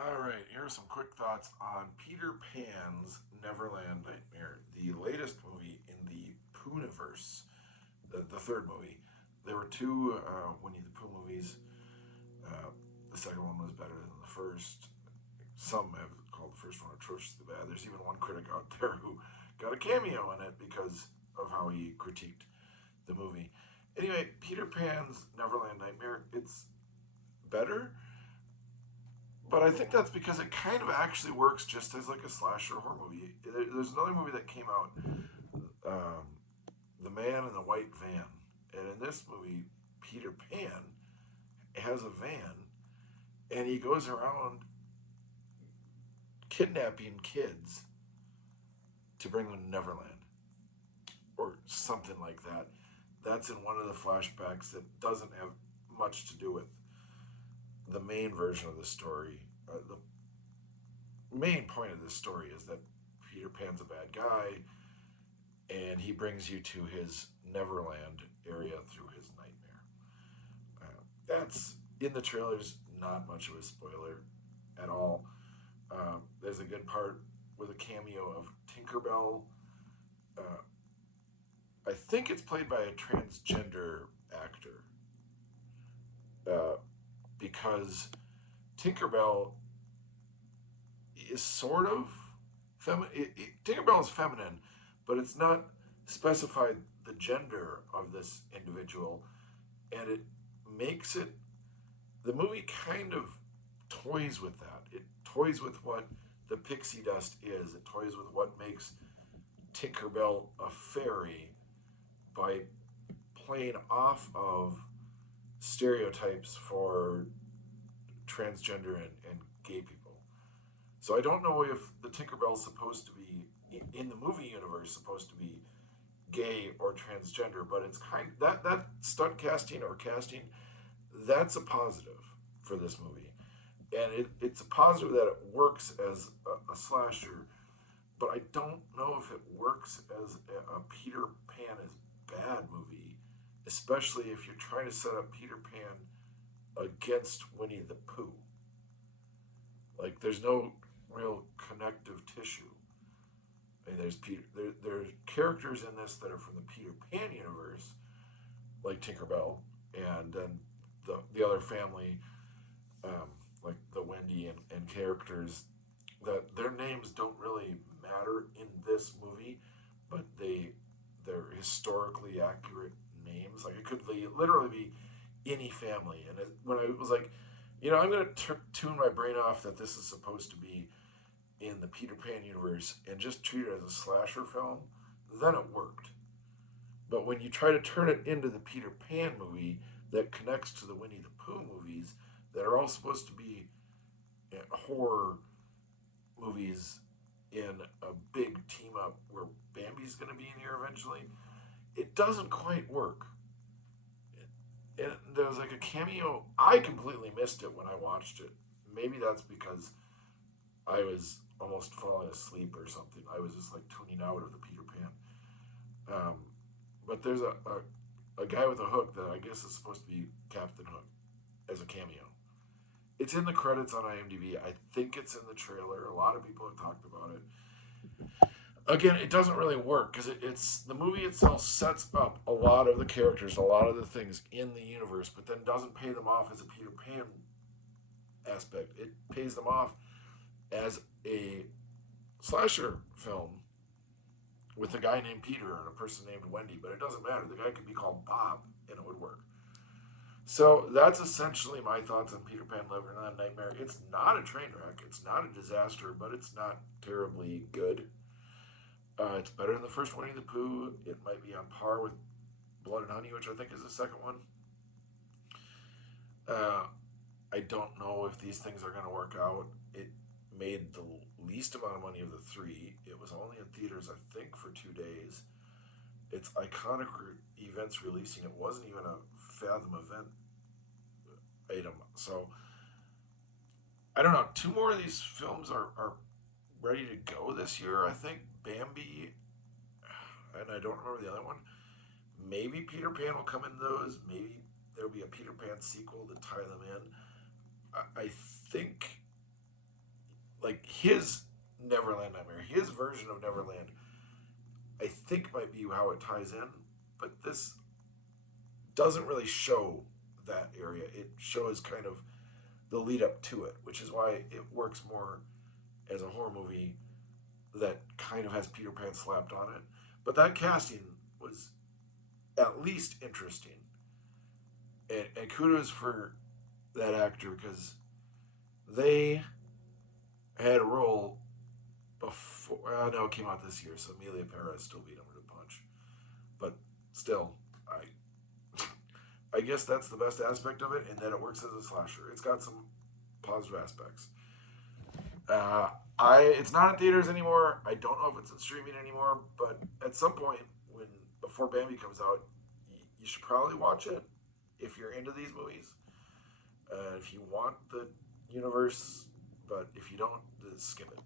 All right, here are some quick thoughts on Peter Pan's Neverland Nightmare, the latest movie in the Poohniverse, the third movie. There were two Winnie the Pooh movies. Uh, the second one was better than the first. Some have called the first one atrociously bad. There's even one critic out there who got a cameo in it because of how he critiqued the movie. Anyway, Peter Pan's Neverland Nightmare, it's better, but I think that's because it kind of actually works just as like a slasher horror movie. There's another movie that came out, um, The Man in the White Van, and in this movie, Peter Pan has a van, and he goes around kidnapping kids to bring them to Neverland or something like that. That's in one of the flashbacks that doesn't have much to do with the main version of the story. The main point of this story is that Peter Pan's a bad guy, and he brings you to his Neverland area through his nightmare. That's in the trailers, not much of a spoiler at all. There's a good part with a cameo of Tinkerbell. Uh, I think it's played by a transgender actor uh, because Tinkerbell is sort of Tinkerbell is feminine, but it's not specified the gender of this individual, and it makes it the movie kind of toys with that. It toys with what the pixie dust is. It toys with what makes Tinkerbell a fairy by playing off of stereotypes for transgender and gay people. So I don't know if the Tinkerbell's supposed to be in the movie universe supposed to be gay or transgender, but it's kind that stunt casting or casting that's a positive for this movie, and it's a positive that it works as a slasher, but I don't know if it works as a Peter Pan is bad movie, especially if you're trying to set up Peter Pan against Winnie the Pooh. Like there's no real connective tissue. I mean, there's characters in this that are from the Peter Pan universe, like Tinkerbell, and then the other family, like the Wendy and characters that their names don't really matter in this movie, but they're historically accurate names. Like it could literally be any family. And when I was like, I'm going to tune my brain off that this is supposed to be in the Peter Pan universe and just treat it as a slasher film, then it worked. But when you try to turn it into the Peter Pan movie that connects to the Winnie the Pooh movies that are all supposed to be horror movies in a big team up where Bambi's going to be in here eventually, it doesn't quite work. And there was like a cameo. I completely missed it when I watched it. Maybe that's because I was almost falling asleep or something. I was just like tuning out of the Peter Pan. Um, but there's a guy with a hook that I guess is supposed to be Captain Hook as a cameo. It's in the credits on IMDb. I think it's in the trailer. A lot of people have talked about it. Again, it doesn't really work because it's the movie itself sets up a lot of the characters, a lot of the things in the universe, but then doesn't pay them off as a Peter Pan aspect. It pays them off as a slasher film with a guy named Peter and a person named Wendy, but it doesn't matter. The guy could be called Bob and it would work. So that's essentially my thoughts on Peter Pan Neverland Nightmare. It's not a train wreck. It's not a disaster, but it's not terribly good. It's better than the first Winnie the Pooh. It might be on par with Blood and Honey, which I think is the second one. Uh, I don't know if these things are going to work out. It made the least amount of money of the three. It was only in theaters, I think, for 2 days. It's iconic events releasing. It wasn't even a Fathom event item. So I don't know. Two more of these films are ready to go this year. I think Bambi, and I don't remember the other one. Maybe Peter Pan will come in those. Maybe there'll be a Peter Pan sequel to tie them in. I think like his Neverland Nightmare, his version of Neverland, I think might be how it ties in, but this doesn't really show that area. It shows kind of the lead up to it, which is why it works more as a horror movie that kind of has Peter Pan slapped on it. But that casting was at least interesting. And kudos for that actor because they had a role before. No, it came out this year, so Amelia Perez still beat him with a punch. But still, I guess that's the best aspect of it, and that it works as a slasher. It's got some positive aspects. It's not in theaters anymore. I don't know if it's in streaming anymore, but at some point, before Bambi comes out, you should probably watch it if you're into these movies. If you want the universe, but if you don't, skip it.